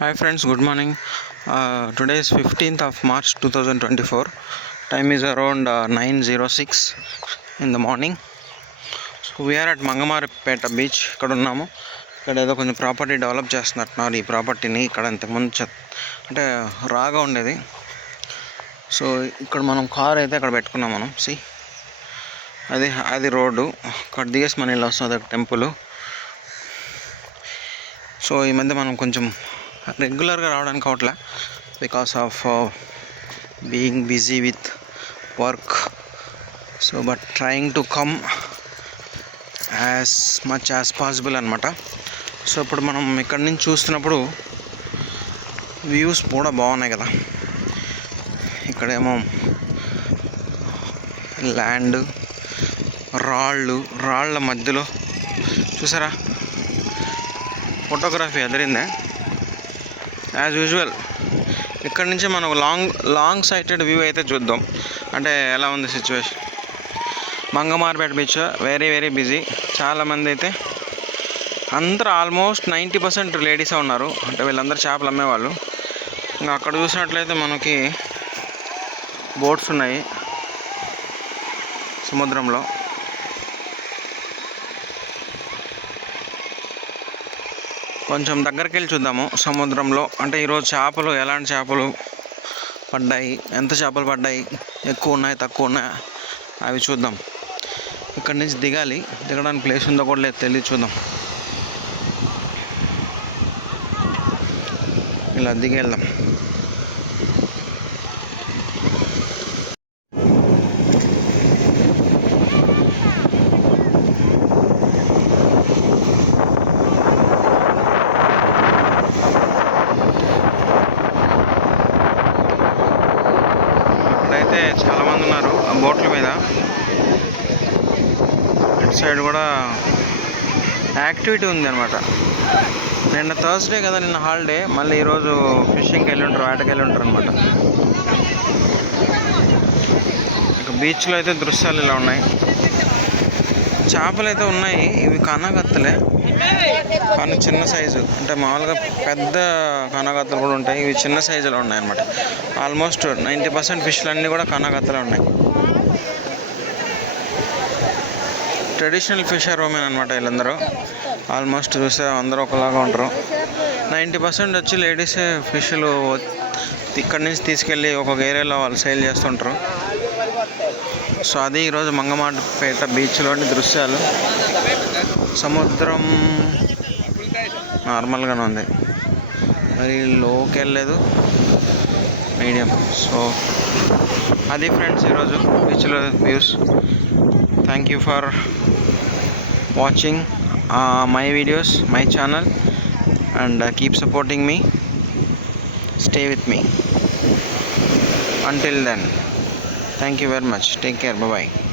Hi friends good morning today is fifteenth of March two thousand twenty four time is around nine zero six in the morning so we are at Mangamaripeta beach ఇక్కడ ఉన్నాము ఇక్కడ ఏదో కొంచెం property develop చేస్తున్నట్టున్నారు ఈ ప్రాపర్టీని ఇక్కడ ఇంతకుముందు చె అంటే రాగా ఉండేది సో ఇక్కడ మనం కార్ అయితే అక్కడ పెట్టుకున్నాం మనం సి అది అది రోడ్డు అక్కడ దిగేసి మన ఇల్లు వస్తుంది ఒక టెంపుల్ సో ఈ మధ్య మనం కొంచెం రెగ్యులర్గా రావడానికి అవట్లే. Because of being busy with work so but trying to come as much as possible అనమాట సో ఇప్పుడు మనం ఇక్కడి నుంచి చూస్తున్నప్పుడు వ్యూస్ కూడా బాగున్నాయి కదా. ఇక్కడేమో ల్యాండ్ రాళ్ళు రాళ్ళ మధ్యలో చూసారా? ఫోటోగ్రఫీ ఎదిరిందే యాజ్ యూజువల్ ఇక్కడ నుంచి మనం లాంగ్ లాంగ్ సైటెడ్ వ్యూ అయితే చూద్దాం. అంటే ఎలా ఉంది situation Mangamaripeta beach very very busy చాలామంది అయితే అందరూ ఆల్మోస్ట్ నైంటీ పర్సెంట్ లేడీసే ఉన్నారు. అంటే వీళ్ళందరూ చేపలు అమ్మేవాళ్ళు. ఇంకా అక్కడ చూసినట్లయితే మనకి బోట్స్ ఉన్నాయి. సముద్రంలో. కొంచెం దగ్గరికి వెళ్ళి చూద్దాము సముద్రంలో. అంటే ఈరోజు చేపలు ఎలాంటి చేపలు పడ్డాయి ఎంత చేపలు పడ్డాయి ఎక్కువ ఉన్నాయి తక్కువ ఉన్నాయి అవి చూద్దాం. ఇక్కడి నుంచి దిగాలి. దిగడానికి ప్లేస్ ఉందో కూడా లేదు తెలియదు చూద్దాం. ఇలా దిగి అయితే చాలామంది ఉన్నారు ఆ బోట్ల మీద. ఇటు సైడ్ కూడా యాక్టివిటీ ఉంది అనమాట నిన్న థర్స్డే కదా నిన్న హాలిడే మళ్ళీ ఈరోజు ఫిషింగ్కి వెళ్ళి ఉంటారు వేటకి వెళ్ళి ఉంటారు అనమాట ఇక బీచ్లో అయితే దృశ్యాలు ఇలా ఉన్నాయి. చేపలు అయితే ఉన్నాయి ఇవి కనగత్తలే కానీ చిన్న సైజు. అంటే మామూలుగా పెద్ద కనగత్తలు కూడా ఉంటాయి ఇవి చిన్న సైజులో ఉన్నాయి అనమాట ఆల్మోస్ట్ నైంటీ పర్సెంట్ ఫిష్లు అన్నీ కూడా కనగత్తలే ఉన్నాయి. ట్రెడిషనల్ ఫిషర్ ఉమెన్ అనమాట వీళ్ళందరూ. ఆల్మోస్ట్ చూస్తే అందరూ ఒకలాగా ఉంటారు. నైంటీ పర్సెంట్ వచ్చి లేడీసే ఫిష్లు ఇక్కడి నుంచి తీసుకెళ్ళి ఒక్కొక్క ఏరియాలో వాళ్ళు సేల్ చేస్తుంటారు. సో అది ఈరోజు మంగమాటపేట బీచ్లోని దృశ్యాలు. సముద్రం నార్మల్గానే ఉంది. మరి లోకి వెళ్ళలేదు మీడియం. సో అది ఫ్రెండ్స్ ఈరోజు బీచ్లో views. Thank you for watching my videos my channel and keep supporting me stay with me until then thank you very much. Take care. Bye bye